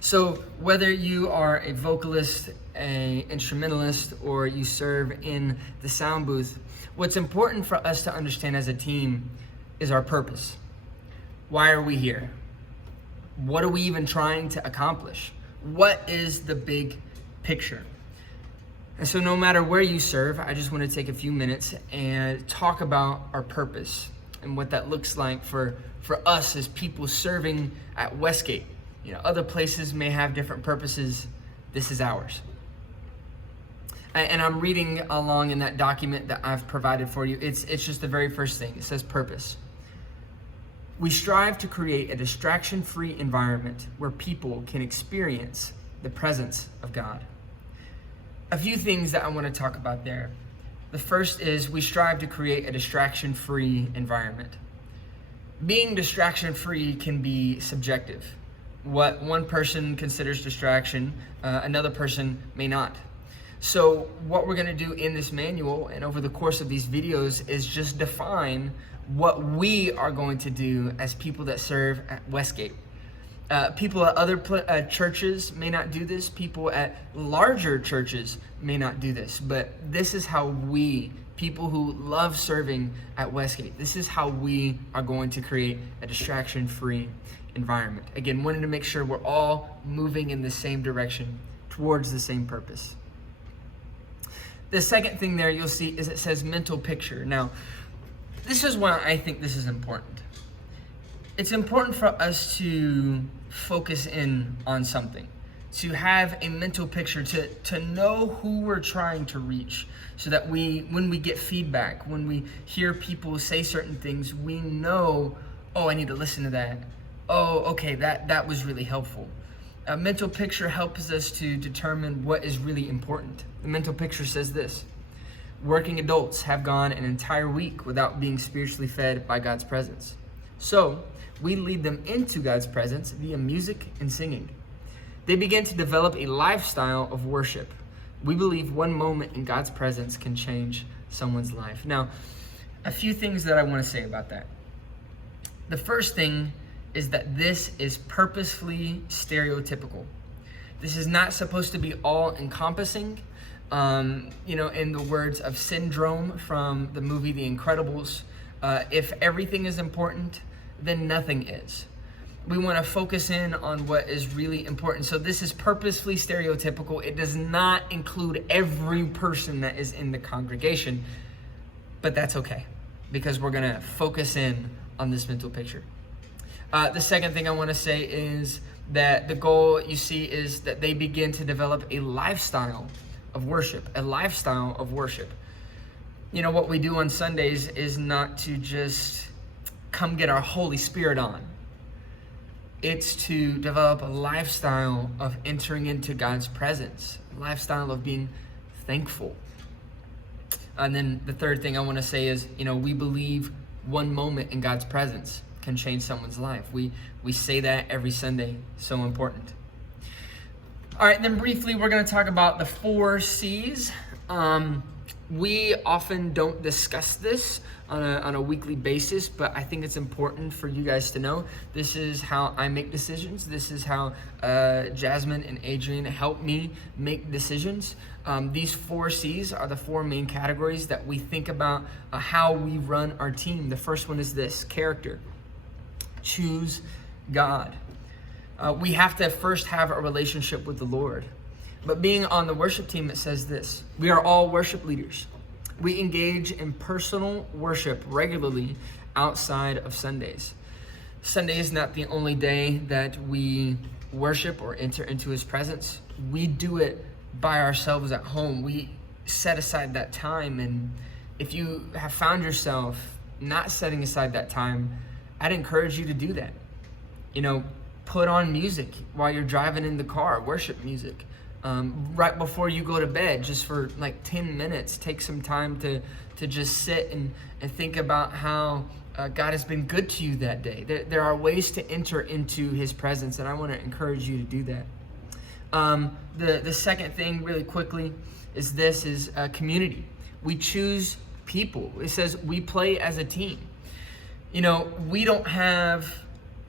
So whether you are a vocalist, a instrumentalist, or you serve in the sound booth, what's important for us to understand as a team is our purpose. Why are we here? What are we even trying to accomplish? What is the big picture? And so no matter where you serve, I just want to take a few minutes and talk about our purpose and what that looks like for us as people serving at Westgate. You know, other places may have different purposes. This is ours. And I'm reading along in that document that I've provided for you. It's just the very first thing. It says purpose. We strive to create a distraction-free environment where people can experience the presence of God. A few things that I want to talk about there. The first is we strive to create a distraction-free environment. Being distraction-free can be subjective. What one person considers distraction, another person may not. So what we're going to do in this manual and over the course of these videos is just define what we are going to do as people that serve at Westgate. People at other churches may not do this. People at larger churches may not do this. But this is how we, people who love serving at Westgate, this is how we are going to create a distraction-free environment. Again, wanting to make sure we're all moving in the same direction towards the same purpose. The second thing there you'll see is it says mental picture. Now, this is why I think this is important. It's important for us to focus in on something, to have a mental picture, to know who we're trying to reach, so that when we get feedback, when we hear people say certain things, we know, oh, I need to listen to that. Oh, okay, that was really helpful. A mental picture helps us to determine what is really important. The mental picture says this: working adults have gone an entire week without being spiritually fed by God's presence. So we lead them into God's presence via music and singing. They begin to develop a lifestyle of worship. We believe one moment in God's presence can change someone's life. Now, a few things that I want to say about that. The first thing is that this is purposefully stereotypical. This is not supposed to be all-encompassing. In the words of Syndrome from the movie The Incredibles, if everything is important, then nothing is. We want to focus in on what is really important. So this is purposefully stereotypical. It does not include every person that is in the congregation, but that's okay, because we're going to focus in on this mental picture. The second thing I want to say is that the goal, you see, is that they begin to develop a lifestyle of worship, You know, what we do on Sundays is not to just come get our Holy Spirit on. It's to develop a lifestyle of entering into God's presence, a lifestyle of being thankful. And then the third thing I want to say is, we believe one moment in God's presence can change someone's life. We say that every Sunday. So important. All right, then briefly, we're going to talk about the 4 C's. We often don't discuss this on a weekly basis, but I think it's important for you guys to know. This is how I make decisions. This is how Jasmine and Adrian help me make decisions. These 4 C's are the 4 main categories that we think about how we run our team. The first one is this: character. Choose God. We have to first have a relationship with the Lord. But being on the worship team, it says this: we are all worship leaders. We engage in personal worship regularly outside of Sundays. Sunday is not the only day that we worship or enter into His presence. We do it by ourselves at home. We set aside that time. And if you have found yourself not setting aside that time, I'd encourage you to do that. Put on music while you're driving in the car, worship music. Right before you go to bed, just for like 10 minutes, take some time to just sit and think about how God has been good to you that day. There are ways to enter into His presence, and I want to encourage you to do that. The second thing, really quickly, is community. We choose people. It says we play as a team. We don't have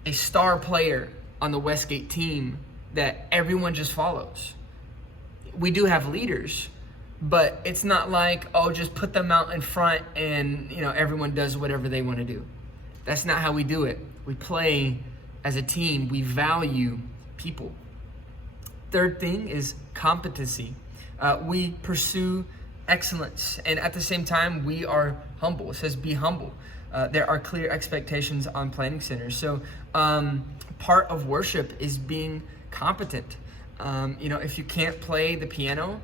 a star player on the Westgate team that everyone just follows. We do have leaders, but it's not like, oh, just put them out in front and everyone does whatever they want to do. That's not how we do it. We play as a team. We value people. Third thing is competency. We pursue excellence, and at the same time, we are humble. It says be humble. There are clear expectations on planning centers. So part of worship is being competent. If you can't play the piano,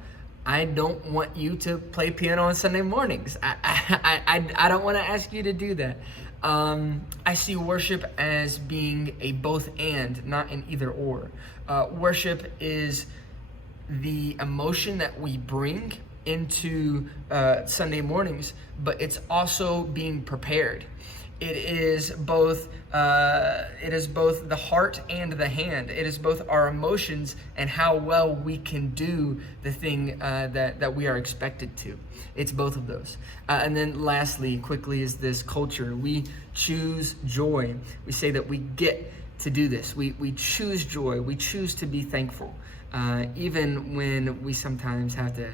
I don't want you to play piano on Sunday mornings. I don't want to ask you to do that. I see worship as being a both and, not an either or. Worship is the emotion that we bring into Sunday mornings, but it's also being prepared. It is both the heart and the hand. It is both our emotions and how well we can do the thing that we are expected to. It's both of those. And then lastly, quickly, is this culture. We choose joy. We say that we get to do this. We choose joy. We choose to be thankful, even when we sometimes have to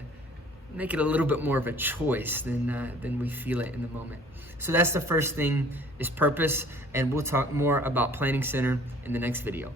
make it a little bit more of a choice than we feel it in the moment. So that's the first thing, is purpose, and we'll talk more about Planning Center in the next video.